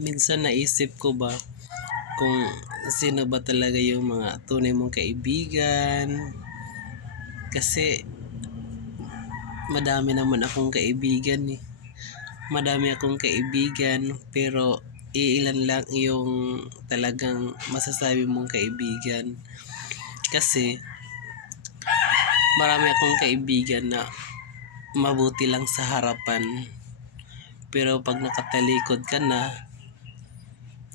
Minsan naisip ko ba kung sino ba talaga yung mga tunay mong kaibigan. Kasi madami naman akong kaibigan eh. Madami akong kaibigan pero iilan lang yung talagang masasabi mong kaibigan. Kasi marami akong kaibigan na mabuti lang sa harapan. Pero pag nakatalikod ka na,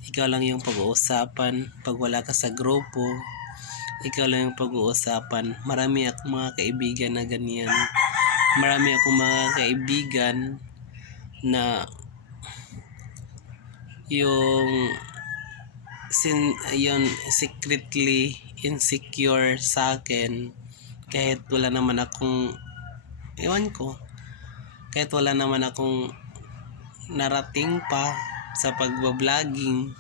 ikaw lang yung pag-uusapan. Pag wala ka sa grupo, ikaw lang yung pag-uusapan. Marami akong mga kaibigan na ganyan. Marami akong mga kaibigan na yung secretly insecure sa akin kahit wala naman akong kahit wala naman akong narating pa sa pagbabloging.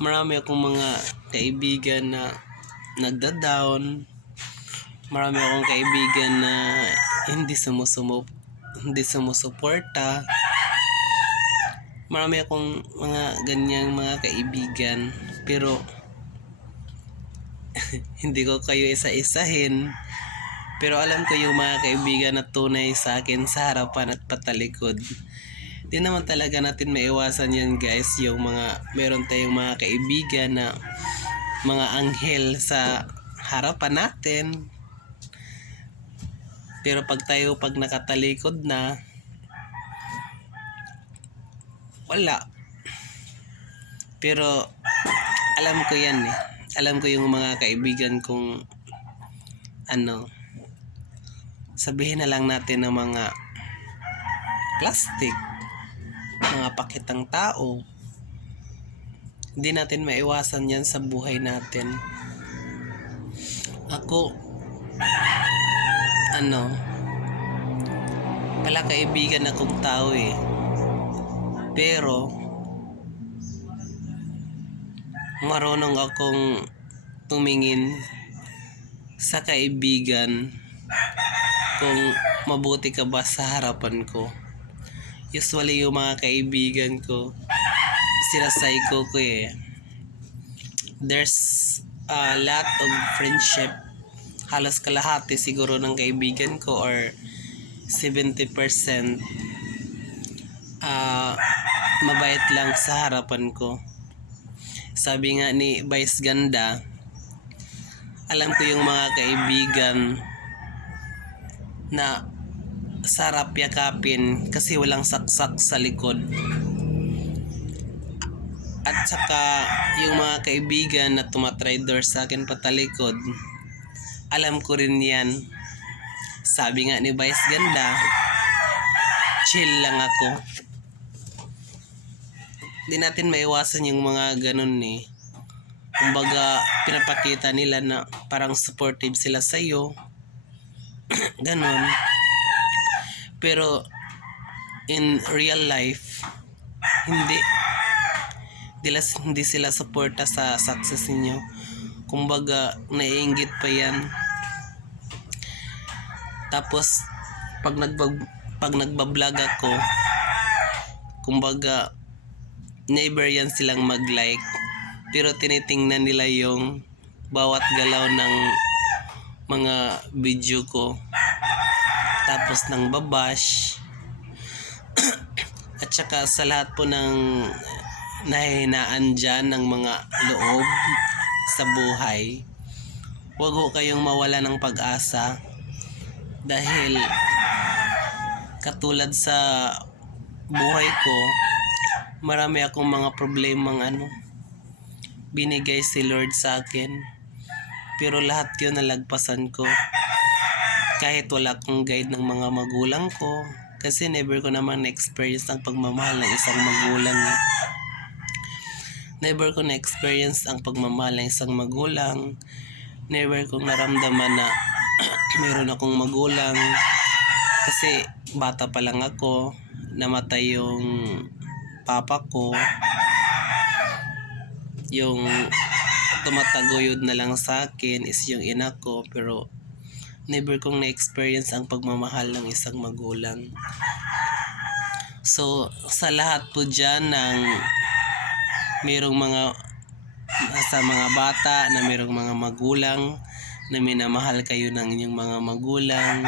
Marami akong mga kaibigan na nagda-down. Marami akong kaibigan na hindi sumusuporta. Marami akong mga ganyang mga kaibigan pero hindi ko kayo isa-isahin. Pero alam ko yung mga kaibigan na tunay sa akin sa harapan at patalikod. Di naman talaga natin maiwasan yan guys, yung meron tayong mga kaibigan na mga anghel sa harapan natin. Pero pag nakatalikod na, wala. Pero alam ko yan eh. Alam ko yung mga kaibigan kong sabihin na lang natin ng mga plastic, mga pakitang tao. Hindi natin maiwasan yan sa buhay natin. Ako, wala kaibigan akong tao eh. Pero, marunong akong tumingin sa kaibigan kung mabuti ka ba sa harapan ko. Usually yung mga kaibigan ko, sinasayko ko eh. There's a lot of friendship. Halos kalahati siguro ng kaibigan ko or 70% mabait lang sa harapan ko. Sabi nga ni Vice Ganda, alam ko yung mga kaibigan na sarap yakapin kasi walang saksak sa likod. At saka yung mga kaibigan na tumatraidor sa akin patalikod, alam ko rin yan. Sabi nga ni Vice Ganda, chill lang ako. Di natin maiwasan yung mga ganun eh. Kumbaga, pinapakita nila na parang supportive sila sa'yo. Ganun. Pero, in real life, hindi sila suporta sa success niyo. Kumbaga, naiinggit pa yan. Tapos, pag nagbablog ako, kumbaga, never yan silang mag-like. Pero tinitingnan nila yung bawat galaw ng mga video ko. Tapos nang babash. At saka sa lahat po ng nahihinaan dyan ng mga loob sa buhay, huwag ho kayong mawala ng pag-asa. Dahil katulad sa buhay ko, marami akong mga problemang binigay si Lord sa akin. Pero lahat yun nalagpasan ko. Kahit wala akong guide ng mga magulang ko. Kasi never ko naman na-experience ang pagmamahal ng isang magulang eh. Never ko na-experience ang pagmamahal ng isang magulang. Never kong naramdaman na meron akong magulang. Kasi bata pa lang ako, namatay yung papa ko. Yung tumataguyod na lang sa akin is yung ina ko. Pero never kong na-experience ang pagmamahal ng isang magulang. So, sa lahat po dyan ng mayroong mga sa mga bata na mayroong mga magulang na minamahal kayo ng inyong mga magulang,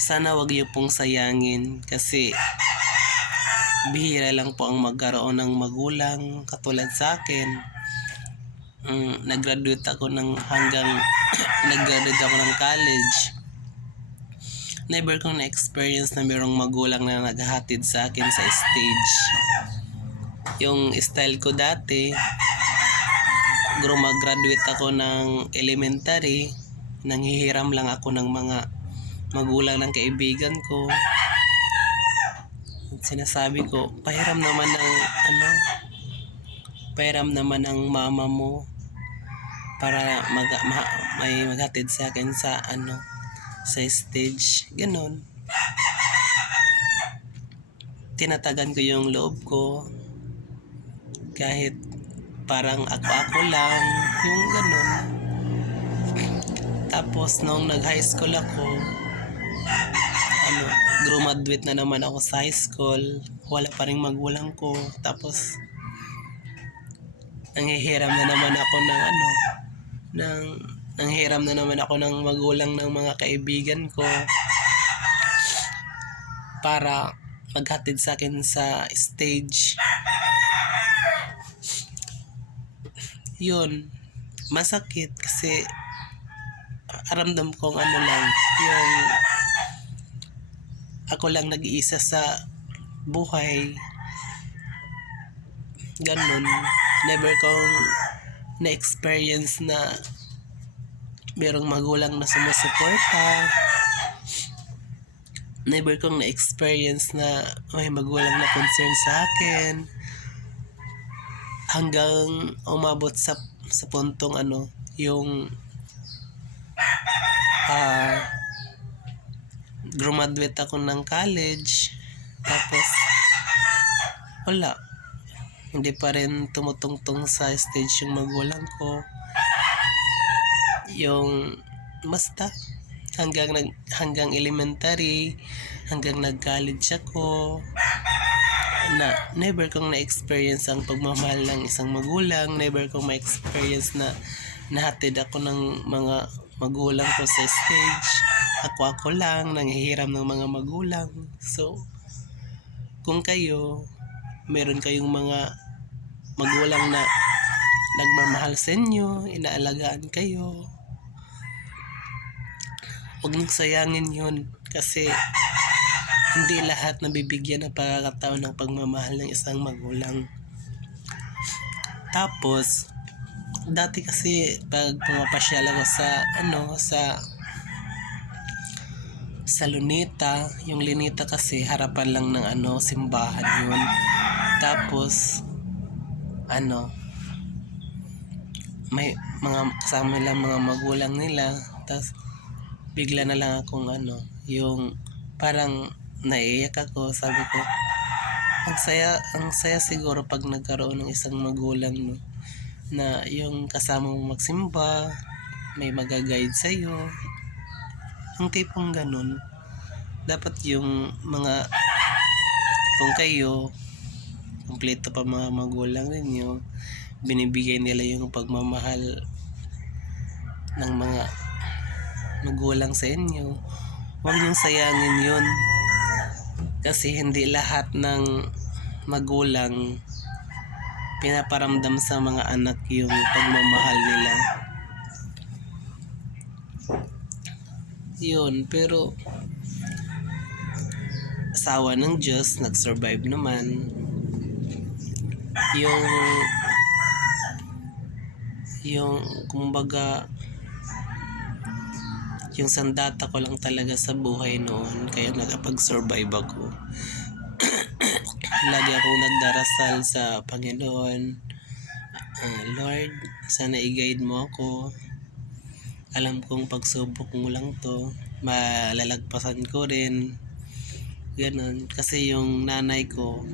sana wag niyo pong sayangin kasi bihira lang po ang magkaroon ng magulang katulad sa akin. Nag-graduate ako nag-graduate ako ng college. Never kong na-experience na mayroong magulang na naghahatid sa akin sa stage. Yung style ko dati, mag-graduate ako ng elementary, nanghihiram lang ako ng mga magulang ng kaibigan ko. Sinasabi ko, pahiram naman ng mama mo para may maghatid sa akin sa sa stage. Ganon. Tinatagan ko yung loob ko kahit parang ako lang, yung ganon. Tapos nung nag-high school ako, graduate na naman ako sa high school, wala pa ring magulang ko. Tapos nanghihiram na naman ako ng magulang ng mga kaibigan ko para maghatid sa akin sa stage. Yun, masakit kasi aramdam kong yung ako lang nag-iisa sa buhay. Ganon. Never kong na-experience na mayroong magulang na sumusuporta. Never kong na-experience na may magulang na concern sa akin. Hanggang umabot sa puntong yung graduate ako ng college. Tapos wala, hindi pa rin tumutungtong sa stage yung magulang ko. Yung basta hanggang elementary, hanggang nag-college ako, na never kong na-experience ang pagmamahal ng isang magulang. Never kong ma-experience na nahatid ako ng mga magulang ko sa stage. Ako lang nanghihiram ng mga magulang. So, kung meron kayong mga magulang na nagmamahal sa inyo, inaalagaan kayo, huwag niyong sayangin yun kasi hindi lahat nabibigyan ng pagkakataon ng pagmamahal ng isang magulang. Tapos, dati kasi pag pumapasyal ako sa Luneta, yung Luneta kasi harapan lang ng simbahan yun. Tapos, may mga kasama lang mga magulang nila. Tapos, bigla na lang akong yung parang naiiyak ako. Sabi ko, ang saya siguro pag nagkaroon ng isang magulang, no, na yung kasama mong magsimba, may mag-guide sa'yo. Ang tipong ganun. Dapat yung kung kayo, kumpleto pa mga magulang ninyo, binibigay nila yung pagmamahal ng mga magulang sa inyo, huwag niyong sayangin yun. Kasi hindi lahat ng magulang pinaparamdam sa mga anak yung pagmamahal nila. Yun, pero asawa ng Diyos, nag-survive naman. Yung kumbaga, yung sandata ko lang talaga sa buhay noon, kaya nakapag-survive ako. Lagi akong nagdarasal sa Panginoon, Lord, sana i-guide mo ako. Alam kong pagsubok mo lang to, malalagpasan ko rin. Ganon. Kasi yung nanay ko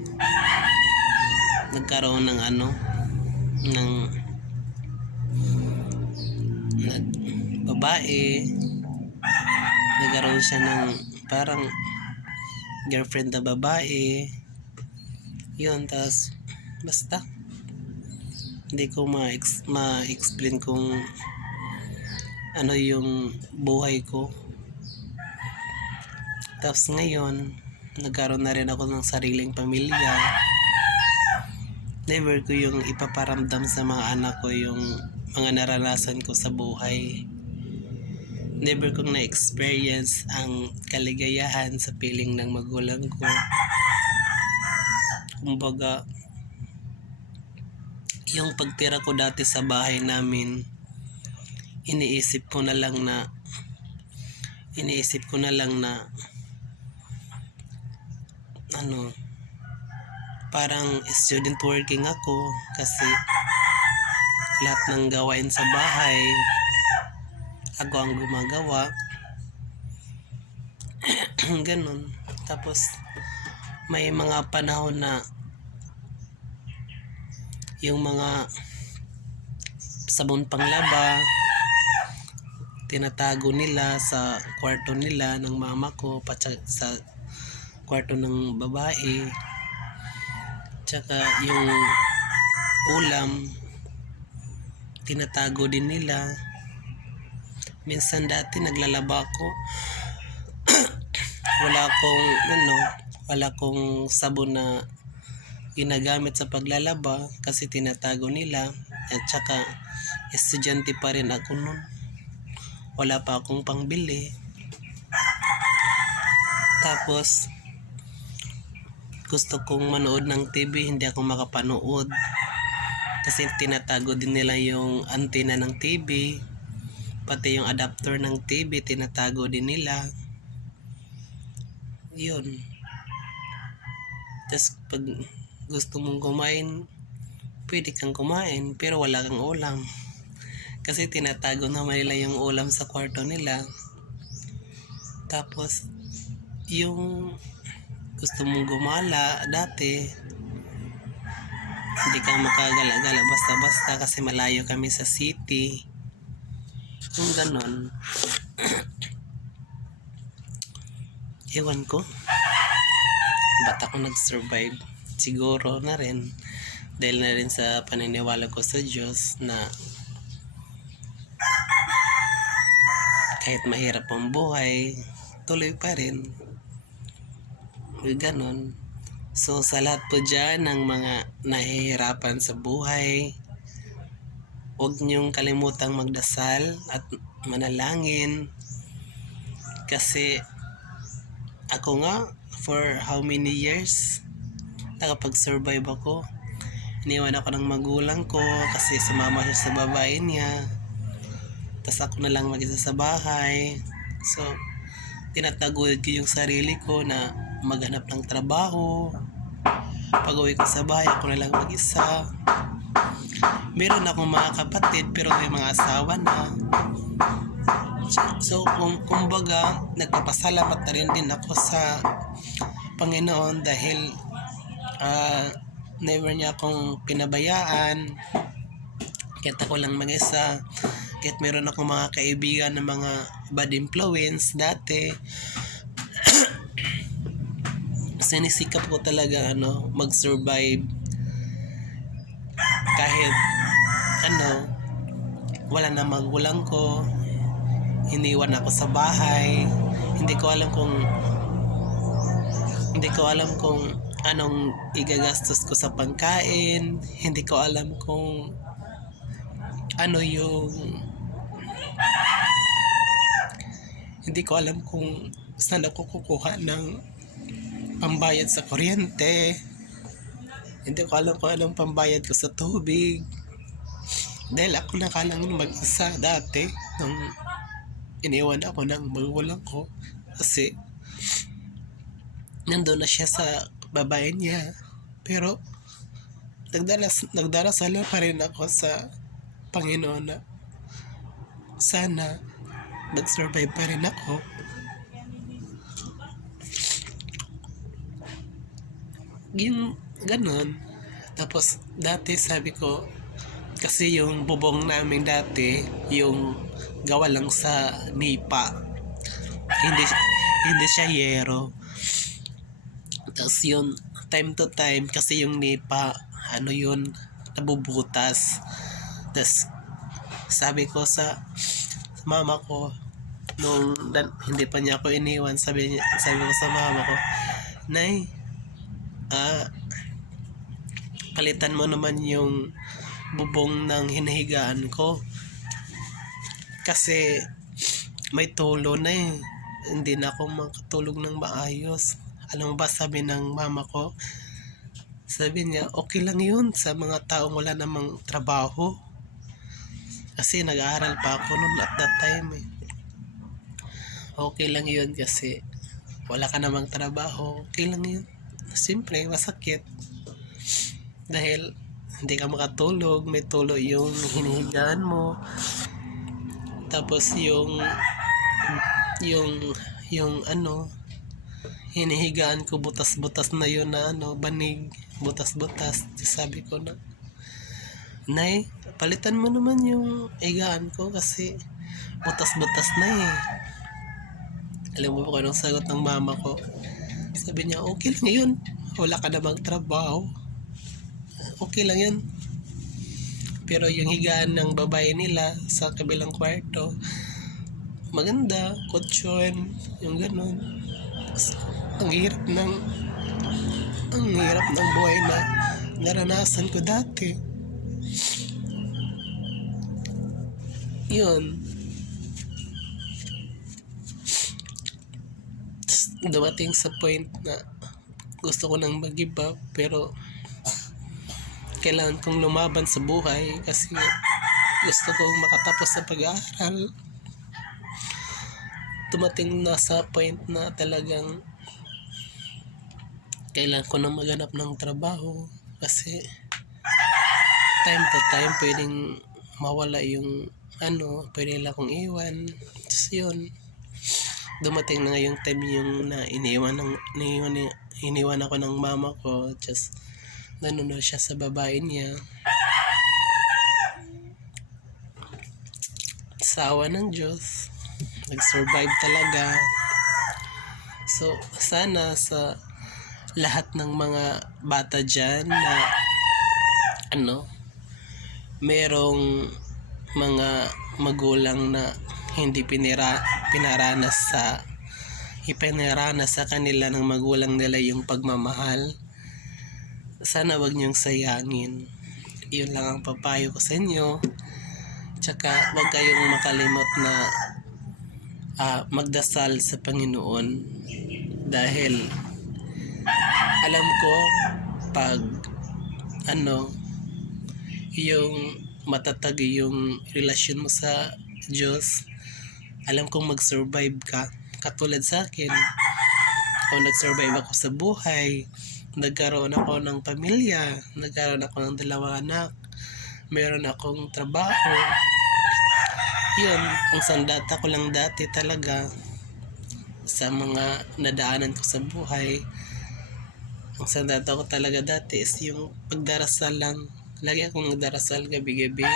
nagkaroon ng babae. Nagkaroon siya ng parang girlfriend na babae. Yun, tas basta hindi ko ma-explain kung ano yung buhay ko. Tapos ngayon, nagkaroon na rin ako ng sariling pamilya. Never ko yung ipaparamdam sa mga anak ko yung mga naranasan ko sa buhay. Never kong na-experience ang kaligayahan sa piling ng magulang ko. Kumbaga, yung pagtira ko dati sa bahay namin, iniisip ko na lang na parang student working ako kasi lahat ng gawain sa bahay ako ang gumagawa. Ganon. Tapos may mga panahon na yung mga sabon panglaba tinatago nila sa kwarto nila ng mama ko, pati sa kwarto ng babae. Tsaka yung ulam tinatago din nila. Minsan dati naglalaba ako wala akong sabon na ginagamit sa paglalaba kasi tinatago nila. At tsaka estudyante pa rin ako nun, wala pa akong pangbili. Tapos gusto kong manood ng TV, hindi ako makapanood kasi tinatago din nila yung antena ng TV, pati yung adapter ng TV tinatago din nila. Yun. Tapos pag gusto mong kumain, pwede kang kumain pero wala kang ulam kasi tinatago naman nila yung ulam sa kwarto nila. Tapos yung gusto mong gumala dati, hindi ka makagala-gala basta-basta kasi malayo kami sa city. Yung ganon. Ewan ko ba't ako nag-survive. Siguro na rin dahil na rin sa paniniwala ko sa Diyos na kahit mahirap ang buhay, tuloy pa rin. Ganon. So sa lahat po dyan ng mga nahihirapan sa buhay, huwag niyong kalimutang magdasal at manalangin. Kasi ako nga, for how many years nakapag-survive ako. Iniwan ako ng magulang ko kasi sumama siya sa babae niya. Tapos ako na lang mag-isa sa bahay. So tinataguyod ko yung sarili ko na maghanap ng trabaho. Pag-uwi ko sa bahay, ako na lang mag-isa. Meron akong mga kapatid pero may mga asawa na. So kumbaga nagpapasalamat na rin din ako sa Panginoon dahil never niya akong pinabayaan. Kahit ako lang mag-isa, kahit meron akong mga kaibigan na mga bad influence dati, sinisikap ko talaga mag-survive kahit wala na magulang ko, iniwan ako sa bahay. Hindi ko alam kung anong igagastos ko sa pagkain. Hindi ko alam kung saan ako kukuha ng pambayad sa kuryente. Hindi ko alam kung anong pambayad ko sa tubig. Dahil ako nakalang mag-isa dati nung iniwan ako ng magulang ko kasi nandun na siya sa babae niya. Pero nagdarasal pa rin ako sa Panginoon na sana mag-survive pa rin ako. Ganon. Tapos dati sabi ko, kasi yung bubong namin dati yung gawa lang sa nipa, hindi siya yero. Tapos yun, time to time, kasi yung nipa, ano yun, nabubutas. Tapos sabi ko sa mama ko, hindi pa niya ako iniwan, sabi ko sa mama ko, Nay, palitan mo naman yung bubong ng hinahigaan ko. Kasi may tulo na eh. Hindi na ako makatulog ng maayos. Alam mo ba sabi ng mama ko? Sabi niya, okay lang yun sa mga taong wala namang trabaho. Kasi nag-aaral pa ako noon at that time eh. Okay lang yun kasi wala ka namang trabaho. Okay lang yun. Siyempre, masakit. Dahil hindi ka makatulog, may tulo yung hinihigaan mo. Tapos yung hinihigaan ko butas-butas na yun na banig, butas-butas. Sabi ko na, Nay, palitan mo naman yung higaan ko kasi butas-butas na eh. Alam mo ba kung anong sagot ng mama ko? Sabi niya, okay lang yun. Wala ka namang trabaho. Okay lang yun. Pero yung higaan ng babae nila sa kabilang kwarto, maganda, kutsyon, yung ganun. Ang hirap ng buhay na naranasan ko dati. Yun. Dumating sa point na gusto ko nang mag-give up, pero kailangan kong lumaban sa buhay kasi gusto kong makatapos sa pag-aaral. Dumating na sa point na talagang kailangan ko nang maghanap ng trabaho kasi time to time pwedeng mawala yung pwede lang akong iwan. Just yun. Dumating na ngayong time yung na iniwan ako ng mama ko. Just nanonood siya sa babae niya. Sa awa ng Diyos, nag-survive talaga. So, sana sa lahat ng mga bata dyan na merong mga magulang na hindi pinaranas sa kanila ng magulang nila yung pagmamahal. Sana wag niyong sayangin. Yun lang ang papayo ko sa inyo. Tsaka wag kayong makalimot na magdasal sa Panginoon. Dahil alam ko pag yung matatag yung relasyon mo sa Diyos, alam kong mag-survive ka. Katulad sa akin, nag-survive ako sa buhay. Nagkaroon ako ng pamilya, nagkaroon ako ng 2 anak, meron akong trabaho. Yun, ang sandata ko lang dati talaga sa mga nadaanan ko sa buhay. Ang sandata ko talaga dati is yung pagdarasal lang. Lagi akong nagdarasal gabi-gabi.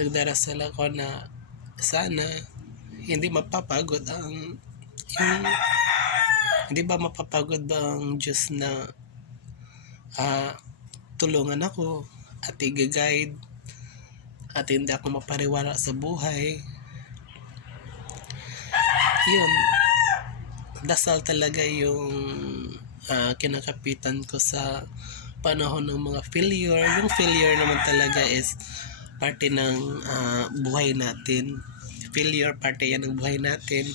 Nagdarasal ako na sana hindi mapapagod ba ang Diyos na tulungan ako at i-guide at hindi ako mapariwara sa buhay. Yun, dasal talaga yung kinakapitan ko sa panahon ng mga failure. Yung failure naman talaga is parte ng buhay natin. Failure, parte yan ng buhay natin.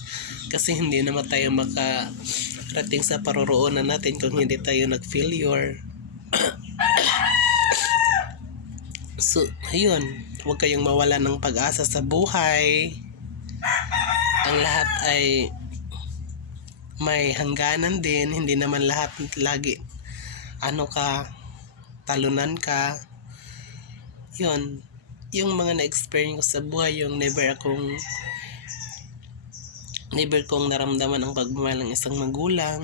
Kasi hindi naman tayo makarating sa paroroonan natin kung hindi tayo nag-failure. So, ayun. Huwag kayong mawala ng pag-asa sa buhay. Ang lahat ay may hangganan din. Hindi naman lahat lagi talunan ka. Yun. Yung mga na-experience ko sa buhay, yung never kong naramdaman ang pagmamahal ng isang magulang.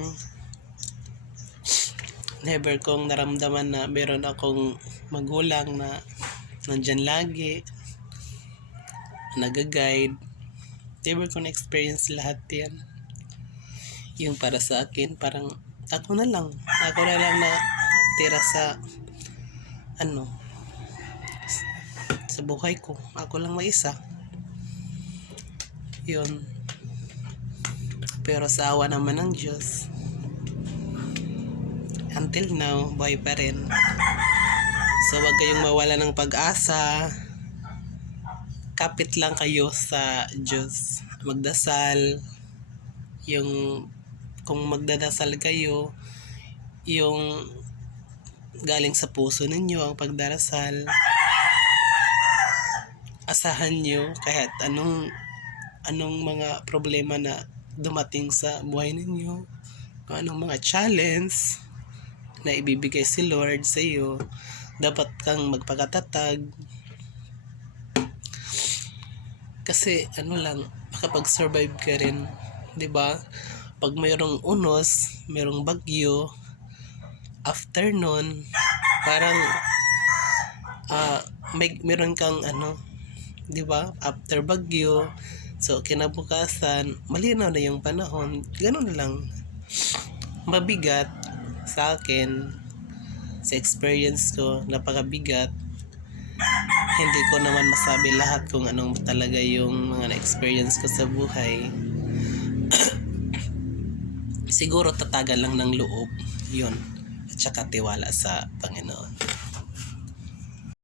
Never kong naramdaman na meron akong magulang na nandyan lagi, nag-guide. Never kong na-experience lahat yan. Yung para sa akin, parang Ako na lang. Ako na lang na tira sa ano, sa buhay ko. Ako lang mag-isa. Yun. Pero sa awa naman ng Diyos, until now, buhay pa rin. So, wag kayong mawala ng pag-asa. Kapit lang kayo sa Diyos. Magdasal. Yung, kung magdadasal kayo, yung galing sa puso ninyo ang pagdarasal, asahan nyo kahit anong mga problema na dumating sa buhay ninyo, kung anong mga challenge na ibibigay si Lord sa iyo, dapat kang magpakatatag. Kasi ano lang, makapag-survive ka rin, 'di ba? Pag mayroong unos, mayroong bagyo, after nun, parang meron kang ano, 'di ba? After bagyo, so kinabukasan, malinaw na yung panahon. Ganun na lang. Mabigat sa akin, sa experience ko, napakabigat. Hindi ko naman masabi lahat kung anong talaga yung mga na-experience ko sa buhay. Siguro tatagan lang ng loob, yun. At saka tiwala sa Panginoon.